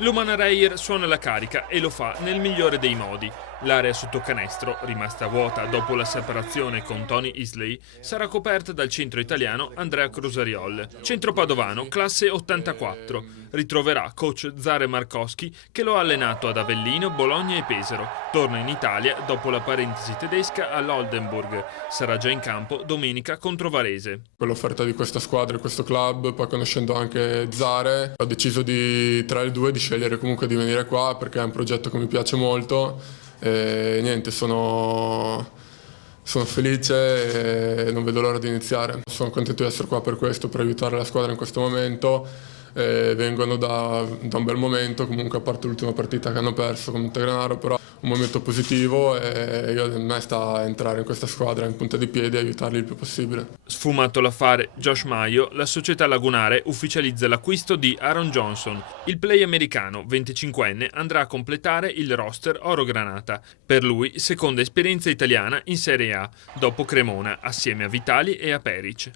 L'Umana Reyer suona la carica e lo fa nel migliore dei modi. L'area sotto canestro, rimasta vuota dopo la separazione con Tony Isley, sarà coperta dal centro italiano Andrea Crusariol. Centro padovano, classe 84. Ritroverà coach Zare Markowski che lo ha allenato ad Avellino, Bologna e Pesaro. Torna in Italia dopo la parentesi tedesca all'Oldenburg. Sarà già in campo domenica contro Varese. Per l'offerta di questa squadra e questo club, poi conoscendo anche Zare, ho deciso tra le due di scegliere comunque di venire qua perché è un progetto che mi piace molto. E niente, sono felice e non vedo l'ora di iniziare. Sono contento di essere qua per questo, per aiutare la squadra in questo momento. Vengono da un bel momento, comunque a parte l'ultima partita che hanno perso con Montegranaro, però un momento positivo e a me sta a entrare in questa squadra in punta di piedi e aiutarli il più possibile. Sfumato l'affare Josh Maio, la società lagunare ufficializza l'acquisto di Aaron Johnson. Il play americano, 25enne, andrà a completare il roster oro-granata. Per lui, seconda esperienza italiana in Serie A, dopo Cremona, assieme a Vitali e a Peric.